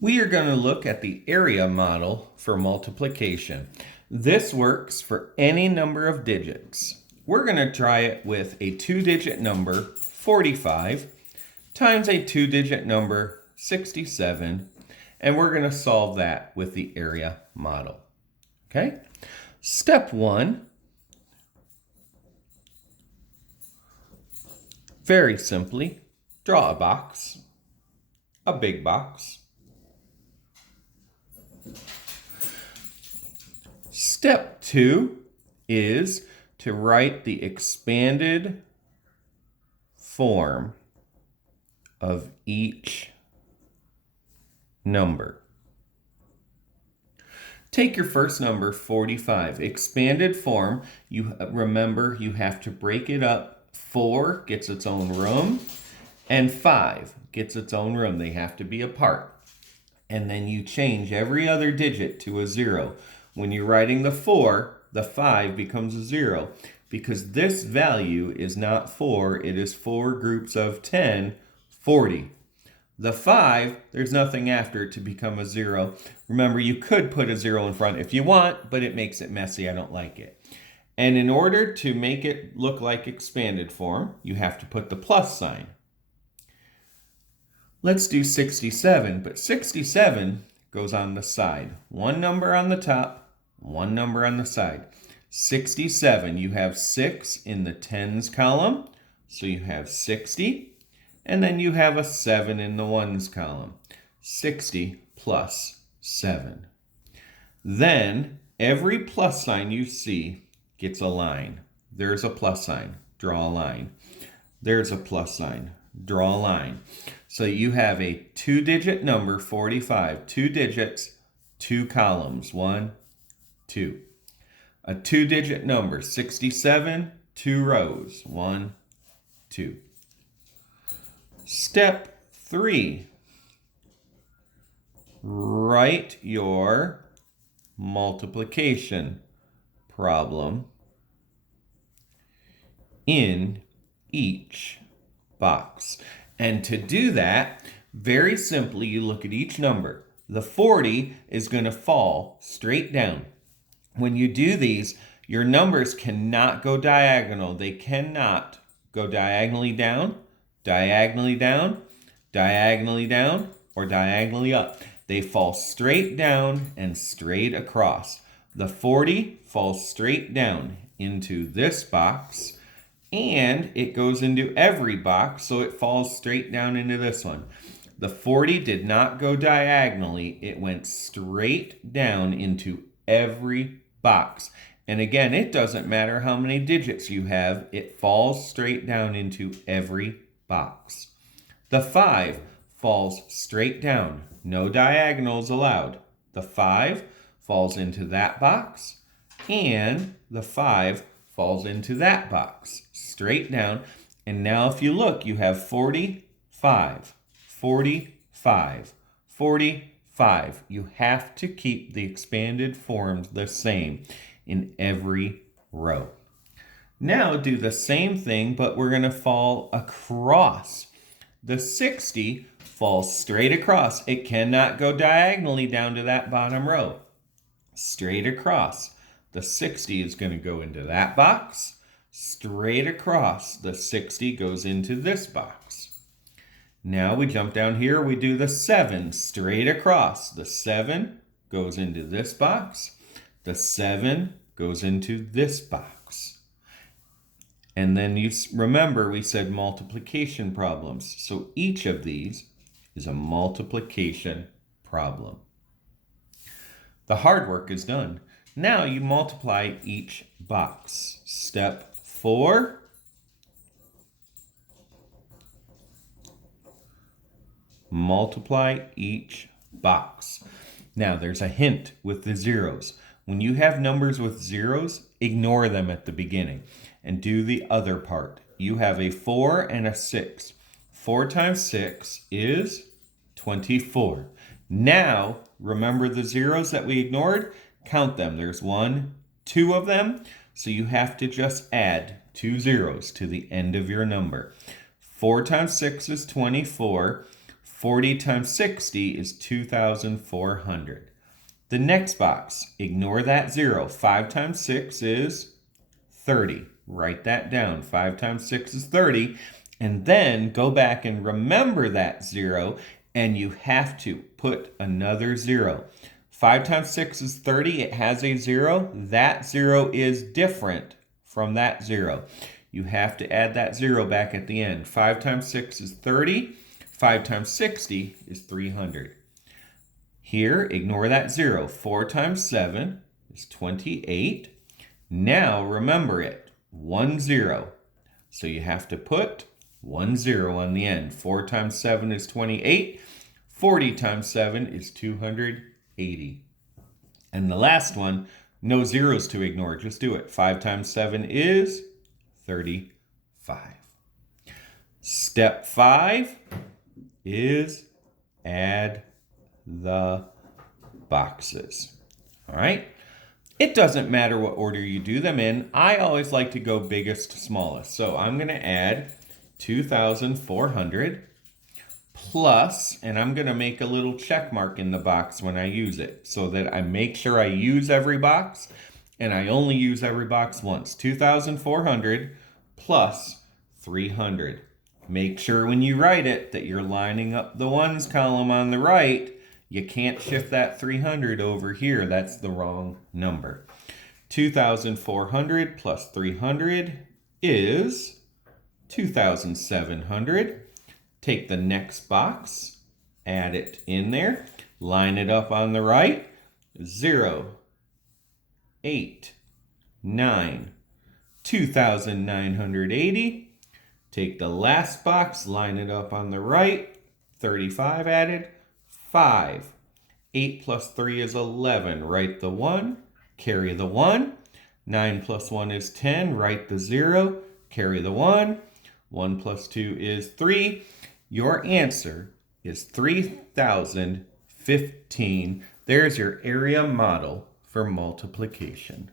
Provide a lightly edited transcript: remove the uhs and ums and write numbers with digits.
We are going to look at the area model for multiplication. This works for any number of digits. We're going to try it with a two-digit number, 45, times a two-digit number, 67, and we're going to solve that with the area model. Okay? Step 1, very simply, draw a box, a big box. Step 2 is to write the expanded form of each number. Take your first number, 45. Expanded form, remember you have to break it up. 4 gets its own room, and 5 gets its own room. They have to be apart. And then you change every other digit to a 0. When you're writing the 4, the 5 becomes a 0, because this value is not 4, it is 4 groups of 10, 40. The 5, there's nothing after it to become a 0. Remember, you could put a 0 in front if you want, but it makes it messy. I don't like it. And in order to make it look like expanded form, you have to put the plus sign. Let's do 67, but 67 goes on the side. One number on the top, one number on the side. 67, you have 6 in the tens column, so you have 60. And then you have a 7 in the ones column. 60 plus 7. Then every plus sign you see gets a line. There's a plus sign. Draw a line. There's a plus sign. Draw a line. So you have a two-digit number, 45. 2 digits, 2 columns. 1, 2. A two-digit number, 67. 2 rows. 1, 2. Step 3, write your multiplication problem in each box. And to do that, very simply, you look at each number. The 40 is going to fall straight down. When you do these, your numbers cannot go diagonal. They cannot go diagonally down, diagonally down, diagonally down, or diagonally up. They fall straight down and straight across. The 40 falls straight down into this box, and it goes into every box, so it falls straight down into this one. The 40 did not go diagonally. It went straight down into every box. And again, it doesn't matter how many digits you have. It falls straight down into every box. The 5 falls straight down. No diagonals allowed. The 5 falls into that box, and the 5 falls into that box. Straight down. And now if you look, you have 45, 45, 45. You have to keep the expanded forms the same in every row. Now do the same thing, but we're going to fall across. The 60 falls straight across. It cannot go diagonally down to that bottom row. Straight across. The 60 is going to go into that box. Straight across. The 60 goes into this box. Now we jump down here. We do the 7 straight across. The 7 goes into this box. The 7 goes into this box. And then you remember we said multiplication problems. So each of these is a multiplication problem. The hard work is done. Now you multiply each box. Step 4. Multiply each box. Now there's a hint with the zeros. When you have numbers with zeros, ignore them at the beginning and do the other part. You have a 4 and a 6. 4 times 6 is 24. Now, remember the zeros that we ignored? Count them. There's 1, 2 of them. So you have to just add 2 zeros to the end of your number. 4 times 6 is 24. 40 times 60 is 2,400. The next box, ignore that 0. 5 times 6 is 30. Write that down. 5 times 6 is 30. And then go back and remember that 0, and you have to put another 0. 5 times 6 is 30. It has a 0. That 0 is different from that 0. You have to add that 0 back at the end. 5 times 6 is 30. 5 times 60 is 300. Here, ignore that 0. 4 times 7 is 28. Now, remember it. 1 0. So you have to put 1 0 on the end. 4 times 7 is 28. 40 times 7 is 280. And the last one, no zeros to ignore. Just do it. 5 times 7 is 35. Step 5 is add the boxes. All right? It doesn't matter what order you do them in. I always like to go biggest to smallest. So I'm going to add 2,400 plus, and I'm going to make a little check mark in the box when I use it so that I make sure I use every box, and I only use every box once. 2,400 plus 300. Make sure when you write it that you're lining up the ones column on the right. You can't shift that 300 over here. That's the wrong number. 2,400 plus 300 is 2,700. Take the next box, add it in there, line it up on the right. 0, 8, 9, 2,980. Take the last box, line it up on the right. 35 added. 5. 8 plus 3 is 11. Write the 1. Carry the 1. 9 plus 1 is 10. Write the 0. Carry the 1. 1 plus 2 is 3. Your answer is 3,015. There's your area model for multiplication.